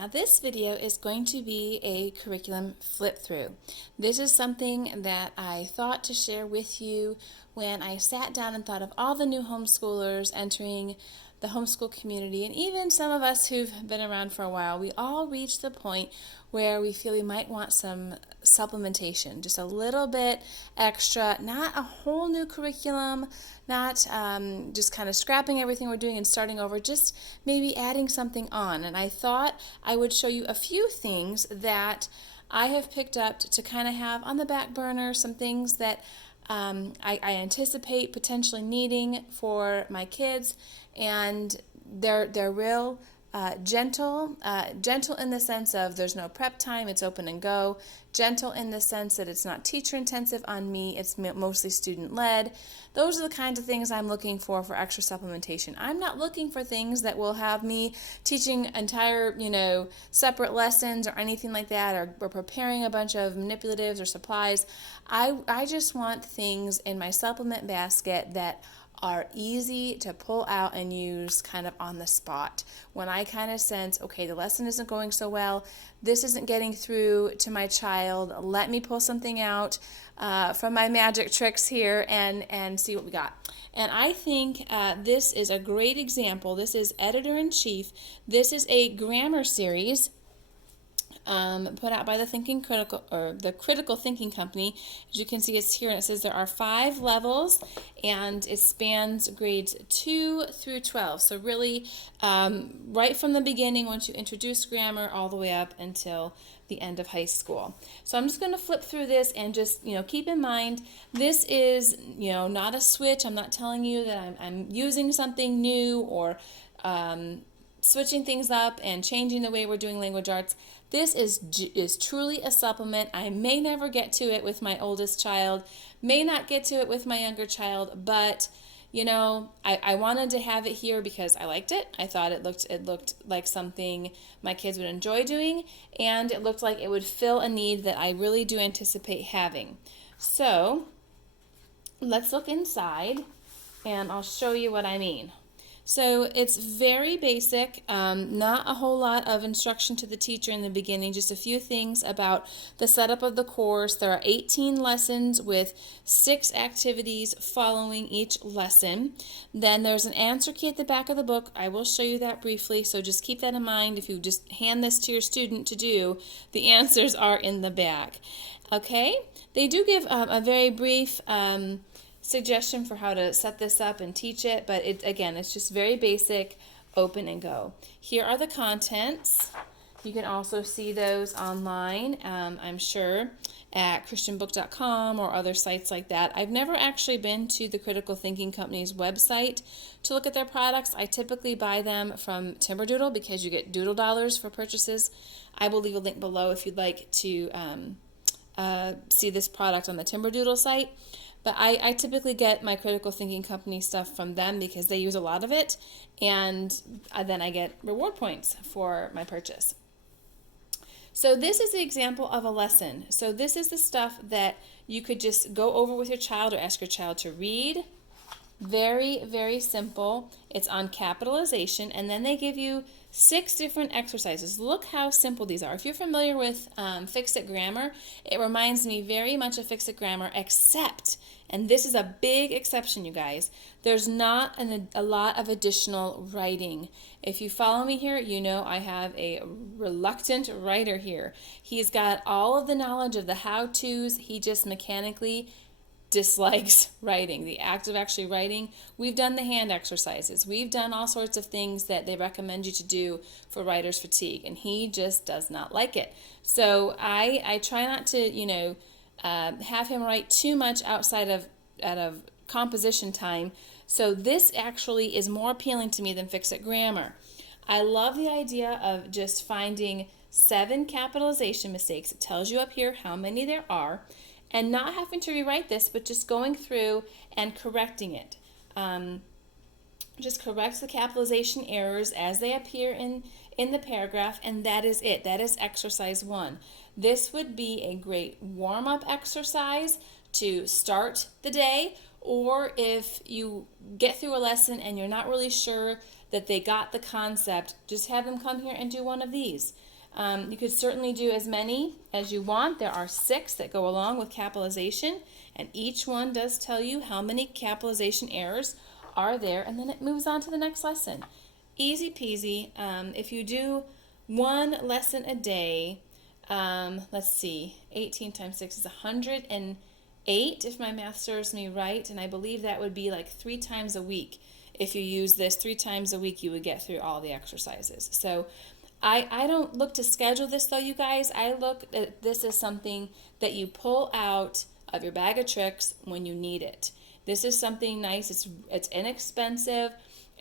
Now this video is going to be a curriculum flip through. This is something that I thought to share with you when I sat down and thought of all the new homeschoolers entering the homeschool community, and even some of us who've been around for a while. We all reach the point where we feel we might want some supplementation, just a little bit extra, not a whole new curriculum, not just kind of scrapping everything we're doing and starting over, just maybe adding something on. And I thought I would show you a few things that I have picked up to kind of have on the back burner, some things that I anticipate potentially needing for my kids, and they're real gentle in the sense of there's no prep time, it's open and go. Gentle in the sense that it's not teacher intensive on me, it's mostly student led. Those are the kinds of things I'm looking for extra supplementation. I'm not looking for things that will have me teaching entire, separate lessons or anything like that, or preparing a bunch of manipulatives or supplies. I just want things in my supplement basket that are easy to pull out and use kind of on the spot. When I kind of sense, okay, the lesson isn't going so well, this isn't getting through to my child, let me pull something out from my magic tricks here and see what we got. And I think this is a great example. This is Editor-in-Chief. This is a grammar series put out by the Critical Thinking Company. As you can see, it's here, and it says there are 5 levels, and it spans grades 2 through 12. So really, right from the beginning, once you introduce grammar, all the way up until the end of high school. So I'm just going to flip through this and just, keep in mind, this is, not a switch. I'm not telling you that I'm using something new or switching things up and changing the way we're doing language arts. This is truly a supplement. I may never get to it with my oldest child, may not get to it with my younger child, but I wanted to have it here because I liked it. I thought it looked like something my kids would enjoy doing, and it looked like it would fill a need that I really do anticipate having. So let's look inside, and I'll show you what I mean. So it's very basic, not a whole lot of instruction to the teacher in the beginning, just a few things about the setup of the course. There are 18 lessons with 6 activities following each lesson. Then there's an answer key at the back of the book. I will show you that briefly, so just keep that in mind. If you just hand this to your student to do, the answers are in the back. Okay? They do give a very brief suggestion for how to set this up and teach it, but it's just very basic, open and go. Here are the contents. You can also see those online, I'm sure, at christianbook.com or other sites like that. I've never actually been to the Critical Thinking Company's website to look at their products. I typically buy them from Timberdoodle because you get doodle dollars for purchases. I will leave a link below if you'd like to see this product on the Timberdoodle site. But I typically get my Critical Thinking Company stuff from them because they use a lot of it, and then I get reward points for my purchase. So this is the example of a lesson. So this is the stuff that you could just go over with your child or ask your child to read. Very, very simple. It's on capitalization, and then they give you 6 different exercises. Look how simple these are. If you're familiar with Fix-It Grammar, it reminds me very much of Fix-It Grammar, except, and this is a big exception, you guys, there's not a lot of additional writing. If you follow me here, you know I have a reluctant writer here. He's got all of the knowledge of the how-tos. He just mechanically dislikes writing, the act of actually writing. We've done the hand exercises. We've done all sorts of things that they recommend you to do for writer's fatigue, and he just does not like it. So I try not to, have him write too much out of composition time. So this actually is more appealing to me than Fix-It Grammar. I love the idea of just finding 7 capitalization mistakes. It tells you up here how many there are, and not having to rewrite this, but just going through and correcting it. Just correct the capitalization errors as they appear in the paragraph, and that is it. That is exercise 1. This would be a great warm-up exercise to start the day, or if you get through a lesson and you're not really sure that they got the concept, just have them come here and do one of these. You could certainly do as many as you want. There are 6 that go along with capitalization, and each one does tell you how many capitalization errors are there, and then it moves on to the next lesson. Easy peasy. If you do one lesson a day, let's see, 18 times 6 is 108, if my math serves me right, and I believe that would be like 3 times a week. If you use this 3 times a week, you would get through all the exercises. So I don't look to schedule this though, you guys. I look at this as something that you pull out of your bag of tricks when you need it. This is something nice. It's inexpensive,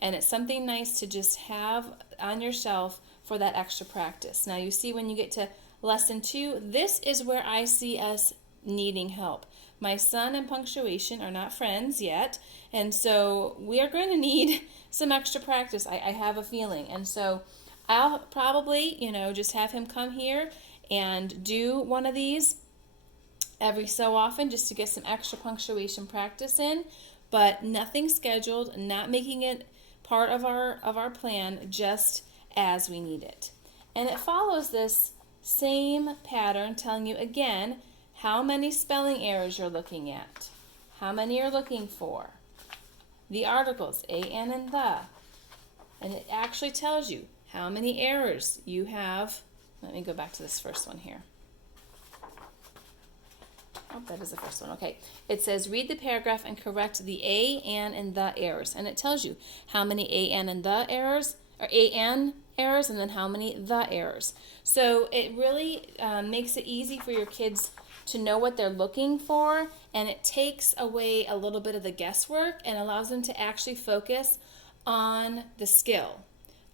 and it's something nice to just have on your shelf for that extra practice. Now you see when you get to lesson 2, this is where I see us needing help. My son and punctuation are not friends yet, and so we are going to need some extra practice. I have a feeling, and so I'll probably, just have him come here and do one of these every so often just to get some extra punctuation practice in, but nothing scheduled, not making it part of our plan, just as we need it. And it follows this same pattern, telling you again how many spelling errors you're looking at, how many you're looking for, the articles, a, an, and the, and it actually tells you how many errors you have. Let me go back to this first one here. Oh, that is the first one. Okay. It says read the paragraph and correct the a, an, and the errors. And it tells you how many a, an, and the errors, or a, an errors, and then how many the errors. So it really makes it easy for your kids to know what they're looking for, and it takes away a little bit of the guesswork and allows them to actually focus on the skill,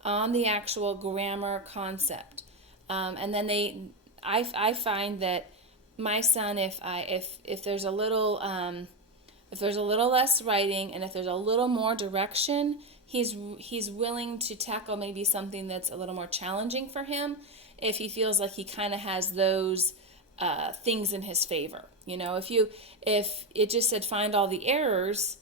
on the actual grammar concept. And then I find that my son, if there's a little less writing and if there's a little more direction, he's willing to tackle maybe something that's a little more challenging for him if he feels like he kind of has those things in his favor. If it just said find all the errors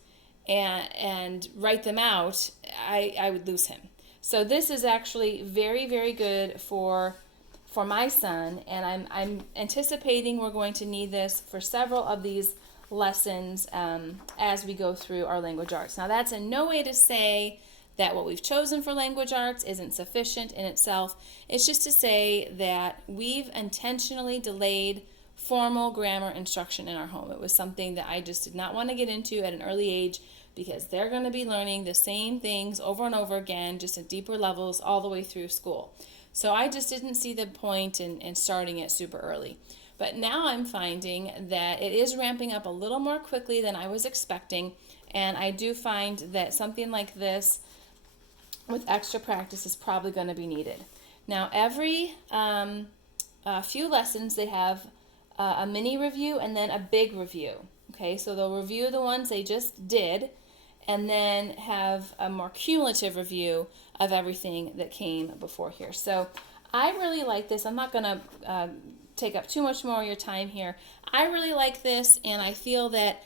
and write them out, I would lose him. So this is actually very, very good for my son, and I'm anticipating we're going to need this for several of these lessons as we go through our language arts. Now that's in no way to say that what we've chosen for language arts isn't sufficient in itself. It's just to say that we've intentionally delayed formal grammar instruction in our home. It was something that I just did not want to get into at an early age, because they're going to be learning the same things over and over again, just at deeper levels all the way through school. So I just didn't see the point in starting it super early. But now I'm finding that it is ramping up a little more quickly than I was expecting, and I do find that something like this with extra practice is probably going to be needed. Now every few lessons they have a mini review and then a big review. Okay, so they'll review the ones they just did and then have a more cumulative review of everything that came before here. So I really like this. I'm not going to take up too much more of your time here. I really like this, and I feel that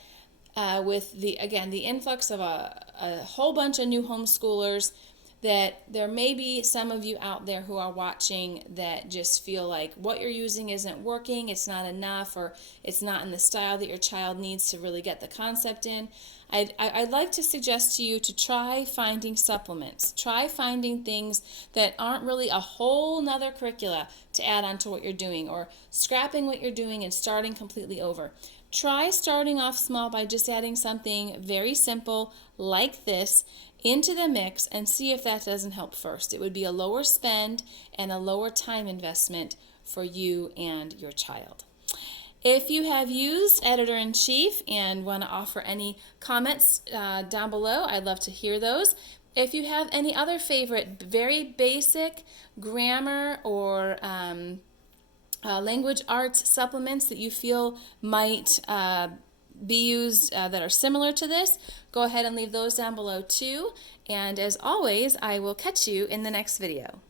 with the influx of a whole bunch of new homeschoolers, that there may be some of you out there who are watching that just feel like what you're using isn't working, it's not enough, or it's not in the style that your child needs to really get the concept in. I'd like to suggest to you to try finding supplements. Try finding things that aren't really a whole nother curricula to add on to what you're doing, or scrapping what you're doing and starting completely over. Try starting off small by just adding something very simple like this into the mix and see if that doesn't help first. It would be a lower spend and a lower time investment for you and your child. If you have used Editor-in-Chief and want to offer any comments down below, I'd love to hear those. If you have any other favorite very basic grammar or language arts supplements that you feel might be used that are similar to this, go ahead and leave those down below too. And as always, I will catch you in the next video.